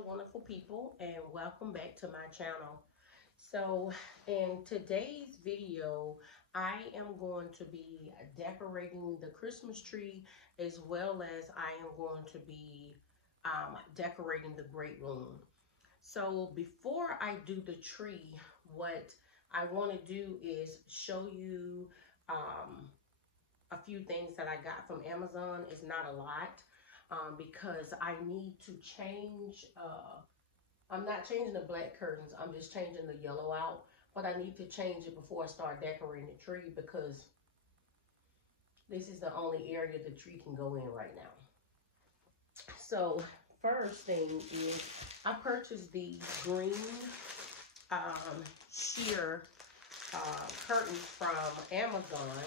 Hello wonderful people, and welcome back to my channel. So in today's video I am going to be decorating the Christmas tree, as well as I am going to be decorating the great room. So before I do the tree, what I want to do is show you a few things that I got from Amazon. It's not a lot. Because I need to change, I'm not changing the black curtains, I'm just changing the yellow out, but I need to change it before I start decorating the tree, because this is the only area the tree can go in right now. So first thing is I purchased these green sheer curtains from Amazon.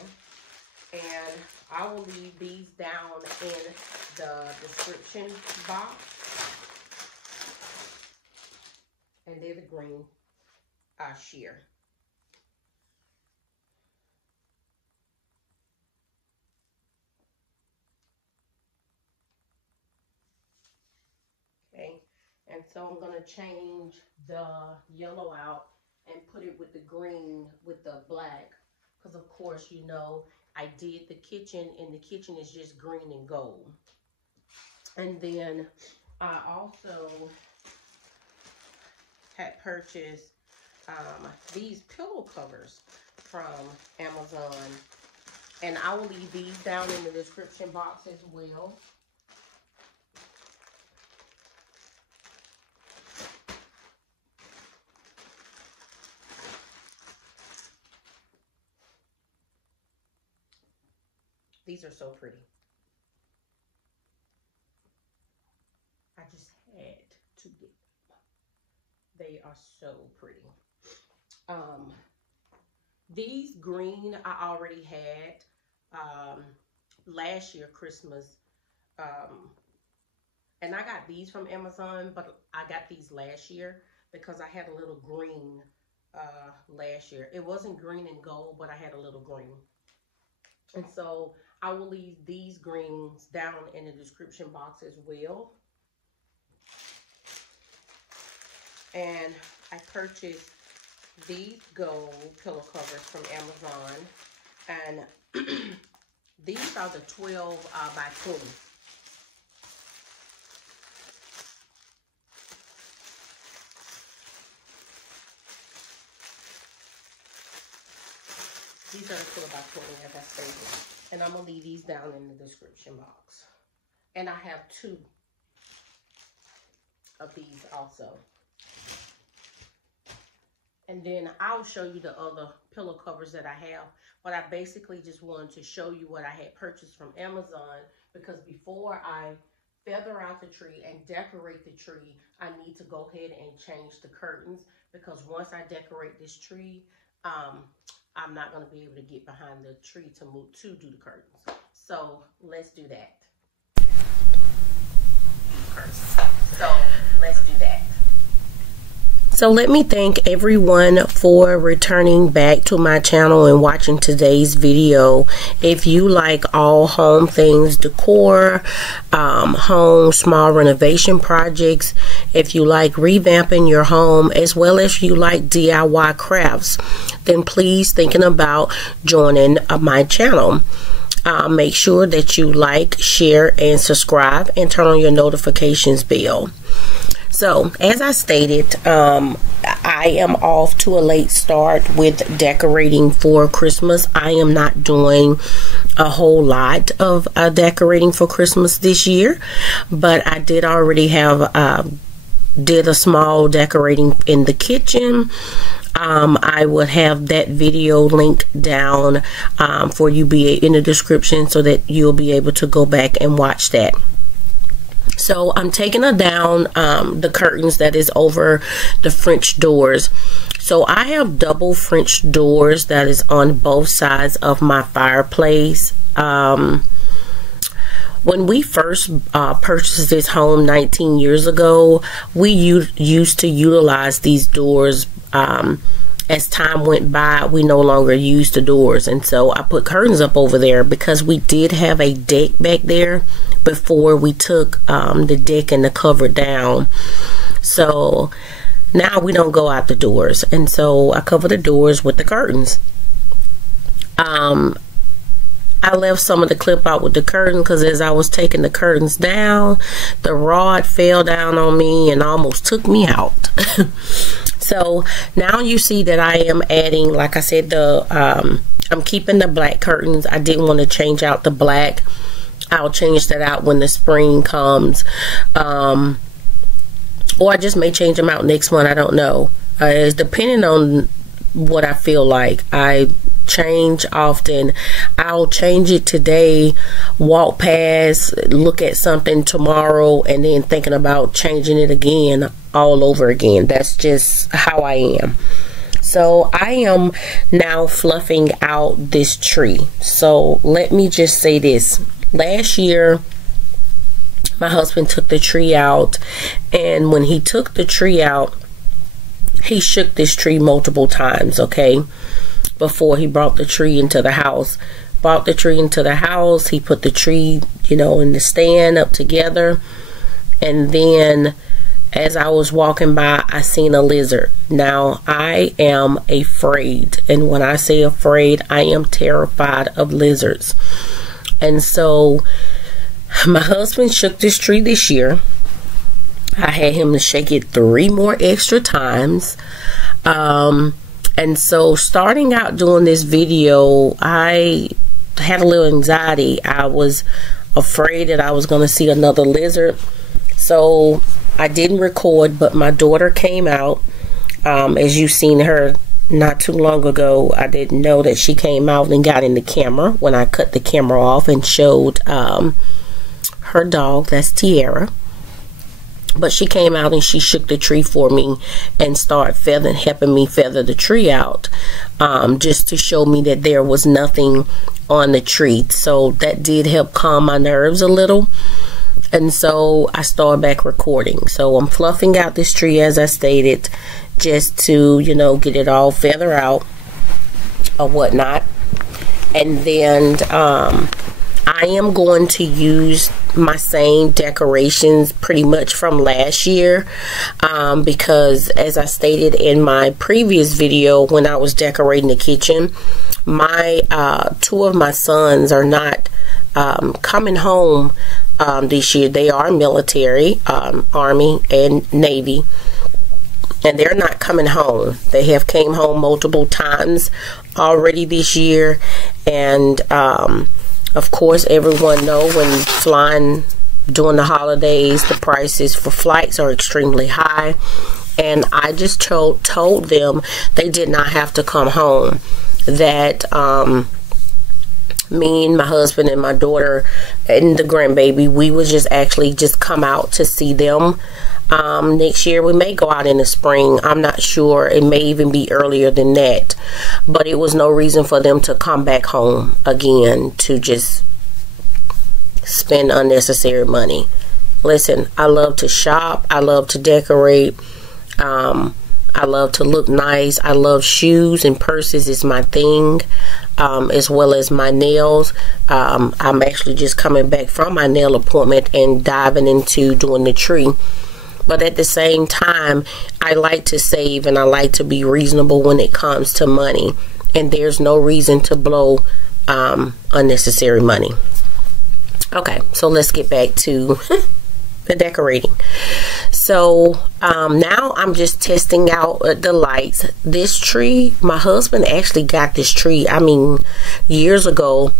And I will leave these down in the description box. And they're the green sheer. Okay, and so I'm going to change the yellow out and put it with the green with the black. Because of course, you know, I did the kitchen, and the kitchen is just green and gold. And then I also had purchased these pillow covers from Amazon. And I will leave these down in the description box as well. These are so pretty. I just had to get them. They are so pretty. These green I already had last year Christmas. And I got these from Amazon, but I got these last year because I had a little green last year. It wasn't green and gold, but I had a little green. And so I will leave these greens down in the description box as well. And I purchased these gold pillow covers from Amazon. And these are the 12 by 20. These are the 12 by 20, as I stated. And I'm going to leave these down in the description box. And I have 2 of these also. And then I'll show you the other pillow covers that I have. But I basically just wanted to show you what I had purchased from Amazon. Because before I feather out the tree and decorate the tree, I need to go ahead and change the curtains. Because once I decorate this tree, I'm not going to be able to get behind the tree to do the curtains. So let's do that. So let me thank everyone for returning back to my channel and watching today's video. If you like all home things, decor, home small renovation projects, if you like revamping your home, as well as you like DIY crafts, then please thinking about joining my channel. Make sure that you like, share, and subscribe, and turn on your notifications bell. So, as I stated, I am off to a late start with decorating for Christmas. I am not doing a whole lot of decorating for Christmas this year, but I did already have did a small decorating in the kitchen. I will have that video linked down for you in the description, so that you'll be able to go back and watch that. So I'm taking down the curtains that is over the French doors. So I have double French doors that is on both sides of my fireplace. When we first purchased this home 19 years ago, we used to utilize these doors. As time went by, we no longer used the doors, and so I put curtains up over there because we did have a deck back there before we took the deck and the cover down. So now we don't go out the doors, and so I cover the doors with the curtains. I left some of the clip out with the curtain because as I was taking the curtains down, the rod fell down on me and almost took me out. So now you see that I am adding, like I said, I'm keeping the black curtains. I didn't want to change out the black. I'll change that out when the spring comes. Or I just may change them out next month. I don't know. It's depending on what I feel like. I change often. I'll change it today, walk past, look at something tomorrow, and then thinking about changing it again all over again. That's just how I am. So I am now fluffing out this tree. So let me just say this. Last year, my husband took the tree out, and when he took the tree out, he shook this tree multiple times, okay, before he brought the tree into the house. Brought the tree into the house, he put the tree, you know, in the stand up together, and then as I was walking by, I seen a lizard. Now, I am afraid, and when I say afraid, I am terrified of lizards. And so my husband shook this tree this year. I had him to shake it 3 more extra times. And so starting out doing this video, I had a little anxiety. I was afraid that I was going to see another lizard. So I didn't record, but my daughter came out. As you've seen her not too long ago, I didn't know that she came out and got in the camera when I cut the camera off and showed her dog, that's Tiara. But she came out and she shook the tree for me and started helping me feather the tree out, just to show me that there was nothing on the tree. So that did help calm my nerves a little. And so I started back recording. So I'm fluffing out this tree, as I stated, just to, you know, get it all feathered out or whatnot. And then I am going to use my same decorations pretty much from last year, because as I stated in my previous video when I was decorating the kitchen, my 2 of my sons are not coming home this year. They are military, Army and Navy, and they're not coming home. They have came home multiple times already this year, and of course, everyone knows when flying during the holidays, the prices for flights are extremely high. And I just told them they did not have to come home. That me and my husband and my daughter and the grandbaby, we would just actually just come out to see them. Next year we may go out in the spring. I'm not sure. It may even be earlier than that. But it was no reason for them to come back home again to just spend unnecessary money. Listen, I love to shop. I love to decorate. I love to look nice. I love shoes and purses is my thing, as well as my nails. I'm actually just coming back from my nail appointment and diving into doing the tree. But at the same time, I like to save and I like to be reasonable when it comes to money. And there's no reason to blow unnecessary money. Okay, so let's get back to the decorating. So now I'm just testing out the lights. This tree, my husband actually got this tree, I mean, years ago,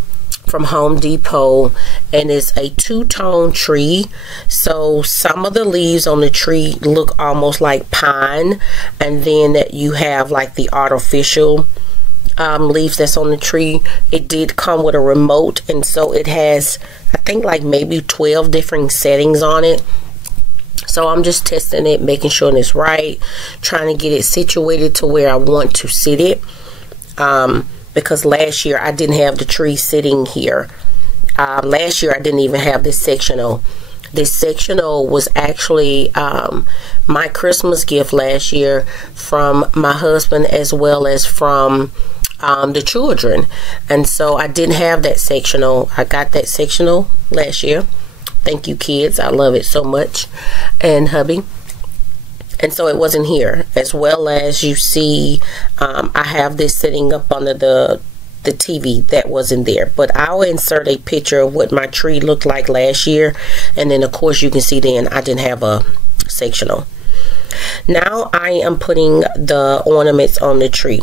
from Home Depot, and it's a 2-tone tree. So some of the leaves on the tree look almost like pine, and then you have like the artificial leaves that's on the tree. It did come with a remote, and so it has, I think, like maybe 12 different settings on it. So I'm just testing it, making sure it's right, trying to get it situated to where I want to sit it. Because last year I didn't have the tree sitting here. Last year I didn't even have this sectional. This sectional was actually my Christmas gift last year from my husband as well as from the children. And so I didn't have that sectional. I got that sectional last year. Thank you, kids. I love it so much. And hubby. and so it wasn't here. As well as you see, I have this sitting up under the TV that wasn't there, but I'll insert a picture of what my tree looked like last year, and then of course you can see then I didn't have a sectional. Now I am putting the ornaments on the tree.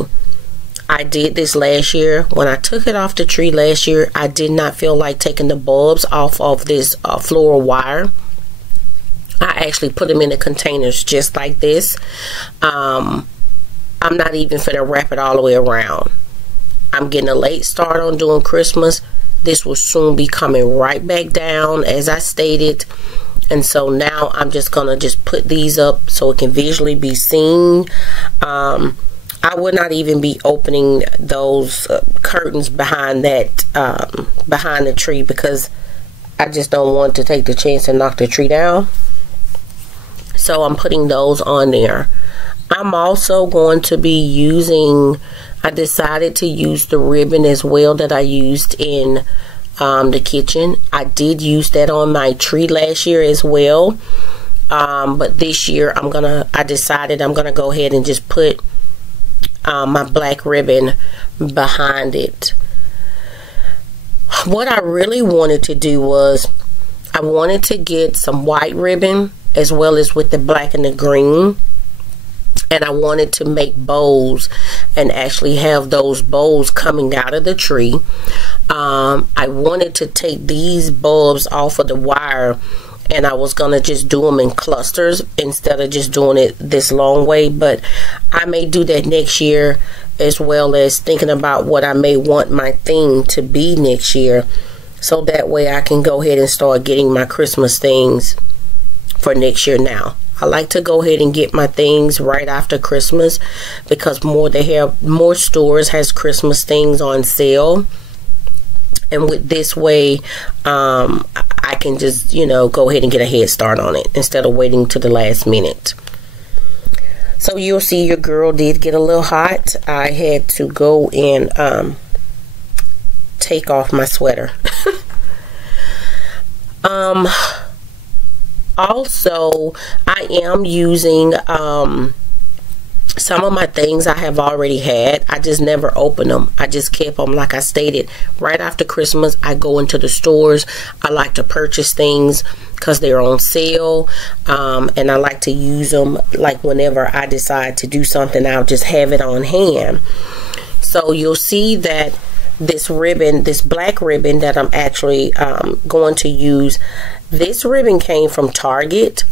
I did this last year. When I took it off the tree last year, I did not feel like taking the bulbs off of this floral wire. I actually put them in the containers just like this. I'm not even finna wrap it all the way around. I'm getting a late start on doing Christmas. This will soon be coming right back down as I stated. And so now I'm just gonna put these up so it can visually be seen. I would not even be opening those curtains behind that behind the tree, because I just don't want to take the chance and knock the tree down. So I'm putting those on there. I'm also going to be using, I decided to use the ribbon as well that I used in the kitchen. I did use that on my tree last year as well, but this year I decided I'm gonna go ahead and just put my black ribbon behind it. What I really wanted to do was I wanted to get some white ribbon as well as with the black and the green, and I wanted to make bows and actually have those bows coming out of the tree. I wanted to take these bulbs off of the wire, and I was gonna just do them in clusters instead of just doing it this long way, but I may do that next year, as well as thinking about what I may want my theme to be next year, so that way I can go ahead and start getting my Christmas things for next year. Now I like to go ahead and get my things right after Christmas, because more stores has Christmas things on sale, and with this way I can just go ahead and get a head start on it instead of waiting to the last minute. So you'll see your girl did get a little hot. I had to go and take off my sweater. Also, I am using some of my things I have already had. I just never opened them. I just kept them, like I stated, right after Christmas. I go into the stores. I like to purchase things because they're on sale, and I like to use them like whenever I decide to do something. I'll just have it on hand. So you'll see that this ribbon, this black ribbon that I'm actually going to use, this ribbon came from Target.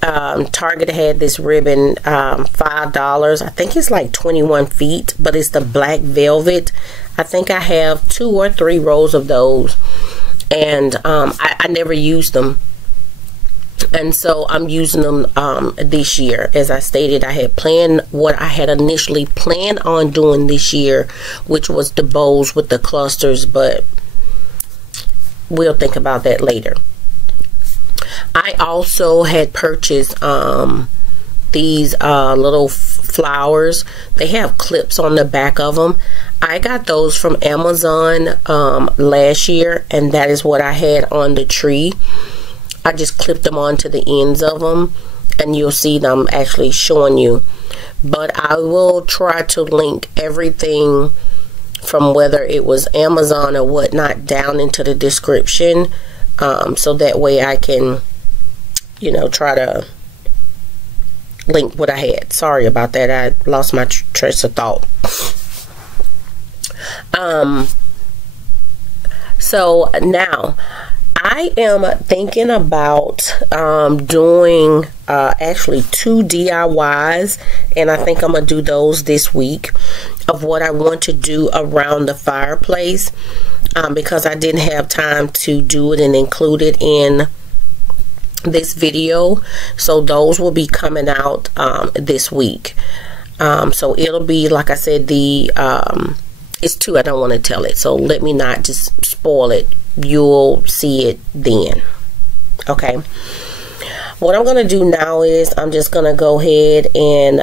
Target had this ribbon $5. I think it's like 21 feet, but it's the black velvet. I think I have 2 or 3 rows of those, and I never used them, and so I'm using them this year. As I stated, I had planned what I had initially planned on doing this year, which was the bows with the clusters, but we'll think about that later. I also had purchased these little flowers. They have clips on the back of them. I got those from Amazon last year, and that is what I had on the tree. I just clipped them onto the ends of them, and you'll see them actually showing you. But I will try to link everything from whether it was Amazon or whatnot down into the description, so that way I can, try to link what I had. Sorry about that. I lost my train of thought. So now I am thinking about doing actually 2 DIYs, and I think I'm gonna do those this week, of what I want to do around the fireplace, because I didn't have time to do it and include it in this video. So those will be coming out this week. So it'll be, like I said, it's 2. I don't want to tell it, so let me not just spoil it. You'll see it then. Okay, what I'm gonna do now is I'm just gonna go ahead and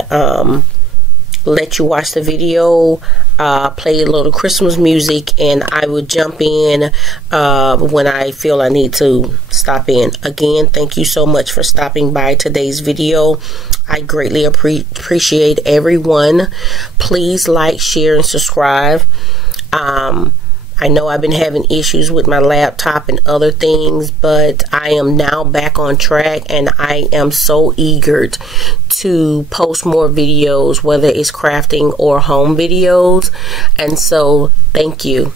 let you watch the video, play a little Christmas music, and I will jump in when I feel I need to stop in. Again, thank you so much for stopping by today's video. I greatly appreciate everyone. Please like, share, and subscribe. I know I've been having issues with my laptop and other things, but I am now back on track, and I am so eager to post more videos, whether it's crafting or home videos. And so thank you.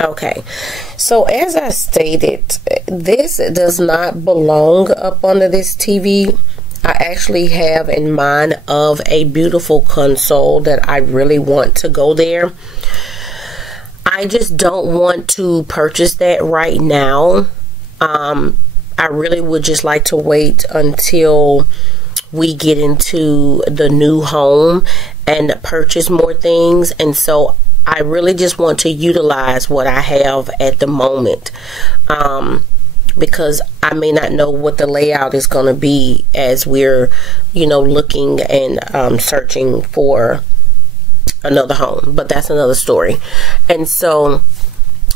Okay, so as I stated, this does not belong up under this TV. I actually have in mind of a beautiful console that I really want to go there. I just don't want to purchase that right now. I really would just like to wait until we get into the new home and purchase more things. And so I really just want to utilize what I have at the moment, because I may not know what the layout is going to be as we're, looking and searching for another home. But that's another story. And so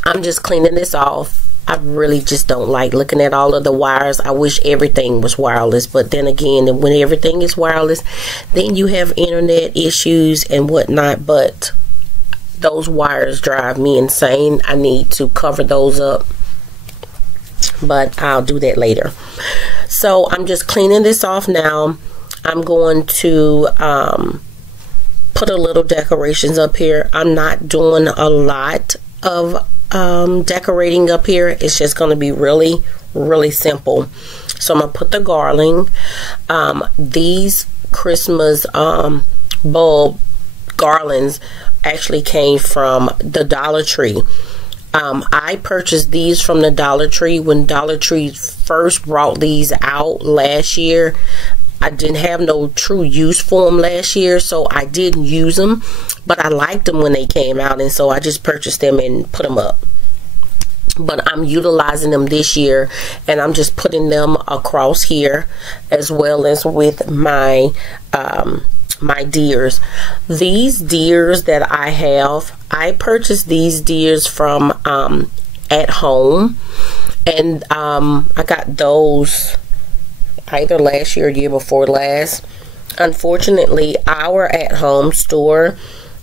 I'm just cleaning this off. I really just don't like looking at all of the wires. I wish everything was wireless, but then again, when everything is wireless, then you have internet issues and whatnot. But those wires drive me insane. I need to cover those up, but I'll do that later. So I'm just cleaning this off now. I'm going to put a little decorations up here. I'm not doing a lot of decorating up here. It's just going to be really simple. So I'm going to put the garland. These Christmas bulb garlands actually came from the Dollar Tree. I purchased these from the Dollar Tree when Dollar Tree first brought these out last year. I didn't have no true use for them last year, so I didn't use them, but I liked them when they came out, and so I just purchased them and put them up. But I'm utilizing them this year, and I'm just putting them across here as well as with my my deers. These deers that I have, I purchased these deers from At Home, and I got those either last year or year before last. Unfortunately, our At Home store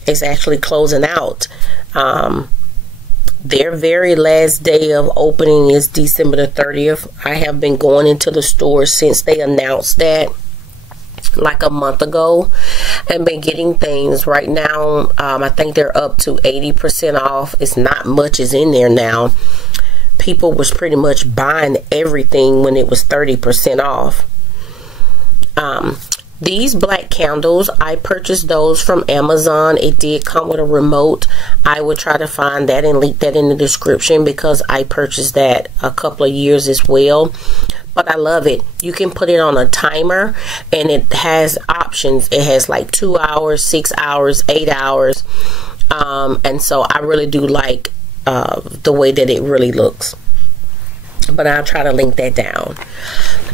is actually closing out. Their very last day of opening is December the 30th. I have been going into the store since they announced that, like a month ago, and been getting things. Right now, I think they're up to 80% off. It's not much is in there now. People was pretty much buying everything when it was 30% off. These black candles, I purchased those from Amazon. It did come with a remote. I will try to find that and link that in the description, because I purchased that a couple of years as well. But I love it. You can put it on a timer, and it has options. It has like 2 hours, 6 hours, 8 hours. And so I really do like the way that it really looks. But I'll try to link that down.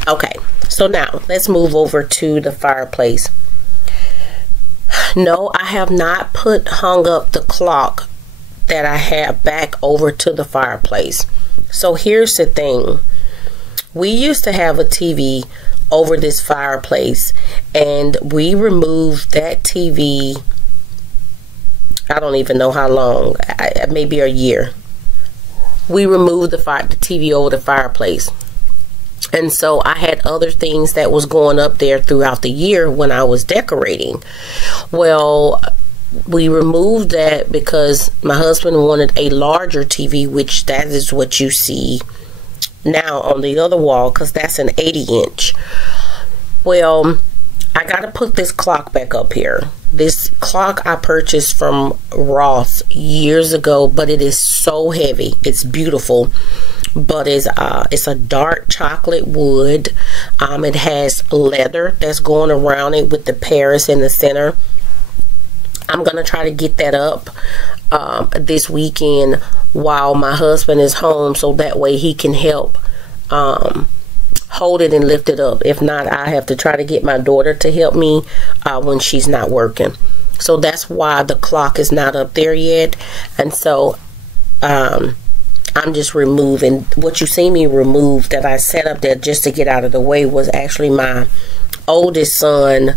Okay, so now let's move over to the fireplace. No, I have not hung up the clock that I have back over to the fireplace. So here's the thing. We used to have a TV over this fireplace, and we removed that TV, I don't even know how long, maybe a year. We removed the TV over the fireplace. And so I had other things that was going up there throughout the year when I was decorating. Well, we removed that because my husband wanted a larger TV, which that is what you see now on the other wall, because that's an 80-inch. Well, I got to put this clock back up here. This clock I purchased from Ross years ago, but it is so heavy. It's beautiful, but it's a dark chocolate wood. It has leather that's going around it with the Paris in the center. I'm going to try to get that up this weekend while my husband is home, so that way he can help hold it and lift it up. If not, I have to try to get my daughter to help me when she's not working. So that's why the clock is not up there yet. And so I'm just removing what you see me remove that I set up there just to get out of the way was actually my oldest son,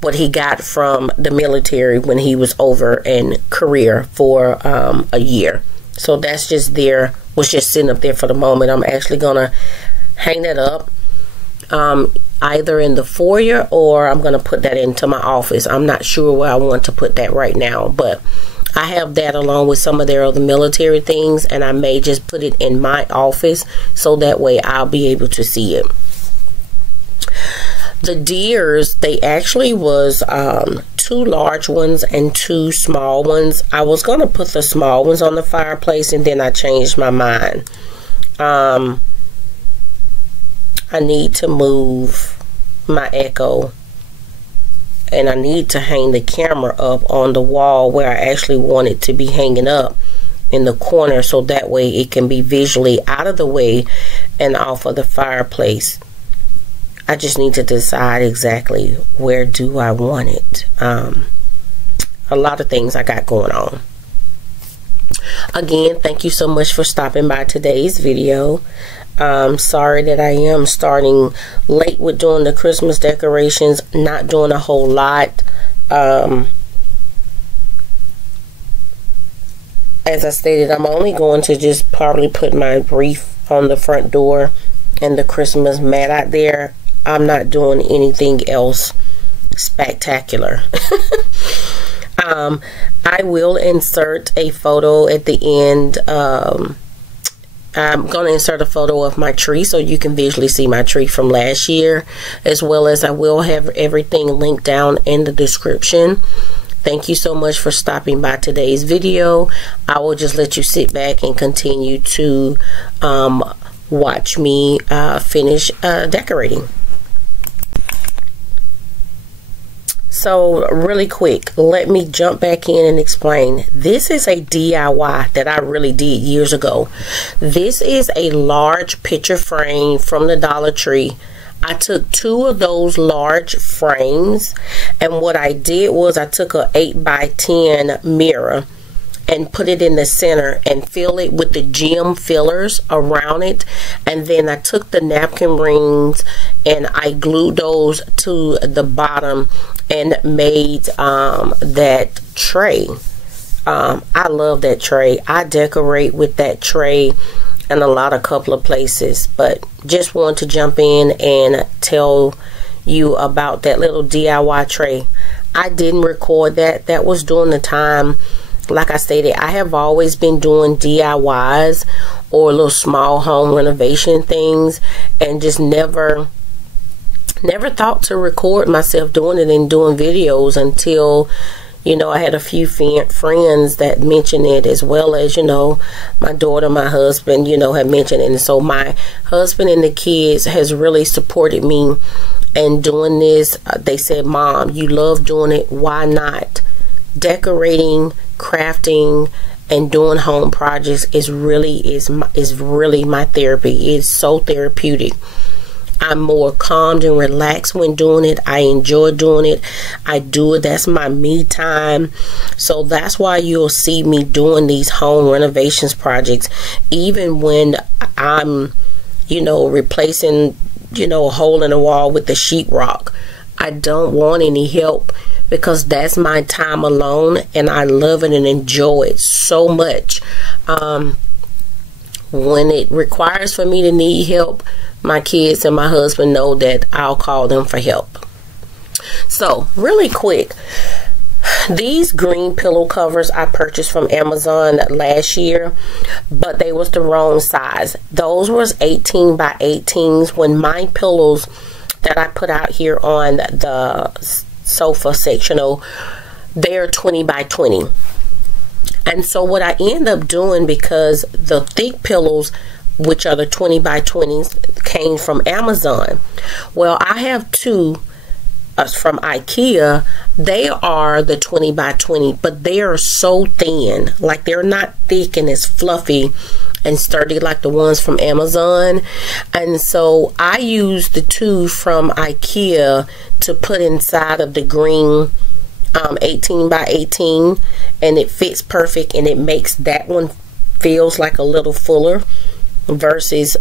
what he got from the military when he was over in Korea for a year. So that's just there, was just sitting up there for the moment. I'm actually gonna hang that up either in the foyer, or I'm gonna put that into my office. I'm not sure where I want to put that right now, but I have that along with some of their other military things, and I may just put it in my office so that way I'll be able to see it. The deers, they actually was 2 large ones and 2 small ones. I was going to put the small ones on the fireplace, and then I changed my mind. I need to move my Echo, and I need to hang the camera up on the wall where I actually want it to be hanging up in the corner, so that way it can be visually out of the way and off of the fireplace. I just need to decide exactly where do I want it. A lot of things I got going on. Again, thank you so much for stopping by today's video. Sorry that I am starting late with doing the Christmas decorations, not doing a whole lot. As I stated, I'm only going to just probably put my wreath on the front door and the Christmas mat out there. I'm not doing anything else spectacular. I will insert a photo at the end. I'm going to insert a photo of my tree so you can visually see my tree from last year, as well as I will have everything linked down in the description. Thank you so much for stopping by today's video. I will just let you sit back and continue to watch me finish decorating. So really quick, let me jump back in and explain. This is a DIY that I really did years ago. This is a large picture frame from the Dollar Tree. I took 2 of those large frames, and what I did was I took a 8x10 mirror and put it in the center and fill it with the gem fillers around it, and then I took the napkin rings and I glued those to the bottom and made that tray. I love that tray. I decorate with that tray in a couple of places, but just want to jump in and tell you about that little DIY tray. I didn't record that. That was during the time, like I stated, I have always been doing DIYs or little small home renovation things, and just never thought to record myself doing it and doing videos until, you know, I had a few friends that mentioned it, as well as, you know, my daughter, my husband, you know, had mentioned it. And so my husband and the kids has really supported me in doing this. They said, "Mom, you love doing it. Why not?" Decorating, crafting, and doing home projects is really my therapy. It's so therapeutic. I'm more calmed and relaxed when doing it. I enjoy doing it. I do it. That's my me time. So that's why you'll see me doing these home renovations projects, even when I'm, you know, replacing, you know, a hole in the wall with the sheetrock. I don't want any help, because that's my time alone, and I love it and enjoy it so much. When it requires for me to need help, my kids and my husband know that I'll call them for help. So really quick, these green pillow covers I purchased from Amazon last year, but they was the wrong size. Those was 18 by 18s, when my pillows that I put out here on the sofa sectional, they're 20 by 20. And so what I end up doing, because the thick pillows, which are the 20 by 20s, came from Amazon. Well, I have 2 from IKEA. They are the 20 by 20, but they are so thin. Like, they're not thick and as fluffy and sturdy like the ones from Amazon. And so I used the 2 from IKEA to put inside of the green 18 by 18, and it fits perfect, and it makes that one feels like a little fuller versus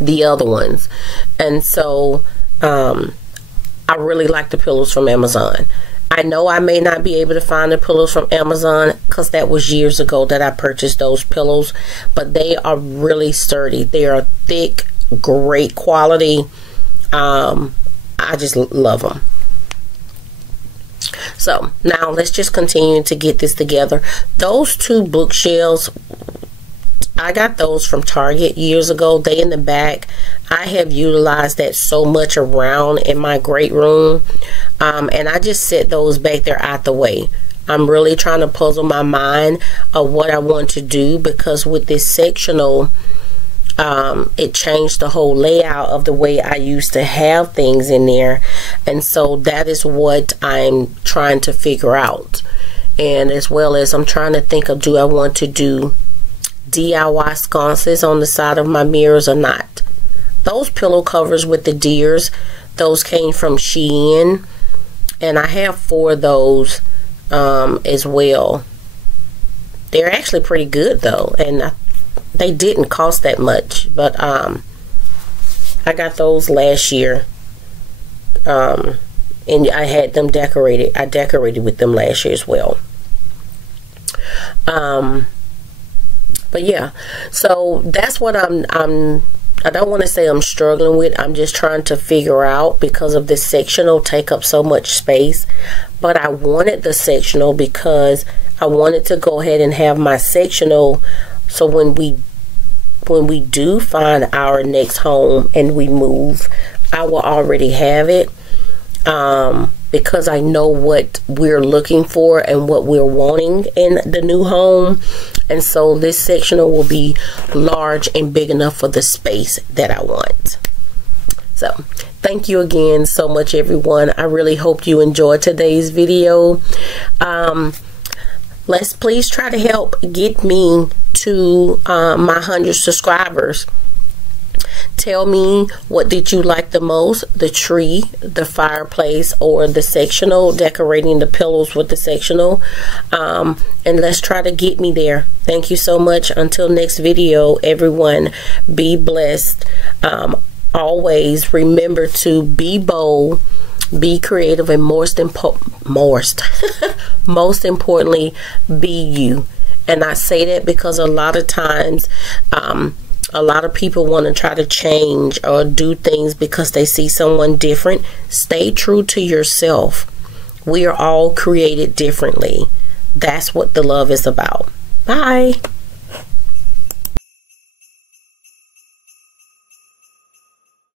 the other ones. And so I really like the pillows from Amazon. I know I may not be able to find the pillows from Amazon, because that was years ago that I purchased those pillows, but they are really sturdy. They are thick, great quality. I just love them. So now let's just continue to get this together. Those 2 bookshelves, I got those from Target years ago. They in the back. I have utilized that so much around in my great room, and I just set those back there out the way. I'm really trying to puzzle my mind of what I want to do, because with this sectional, it changed the whole layout of the way I used to have things in there. And so that is what I'm trying to figure out. And as well as I'm trying to think of, do I want to do DIY sconces on the side of my mirrors or not? Those pillow covers with the deers, those came from Shein, and I have 4 of those as well. They're actually pretty good though, and they didn't cost that much, but I got those last year, and I had them decorated. I decorated with them last year as well. But yeah, so that's what I don't want to say I'm struggling with. I'm just trying to figure out, because of this sectional take up so much space. But I wanted the sectional because I wanted to go ahead and have my sectional, so when we do find our next home and we move, I will already have it. because I know what we're looking for and what we're wanting in the new home. And so this sectional will be large and big enough for the space that I want. So thank you again so much, everyone. I really hope you enjoyed today's video. Let's please try to help get me to my 100 subscribers. Tell me, what did you like the most? The tree, the fireplace, or the sectional, decorating the pillows with the sectional. And let's try to get me there. Thank you so much. Until next video, everyone, be blessed. Always remember to be bold, be creative, and most importantly, be you. And I say that because a lot of times a lot of people want to try to change or do things because they see someone different. Stay true to yourself. We are all created differently. That's what the love is about. Bye.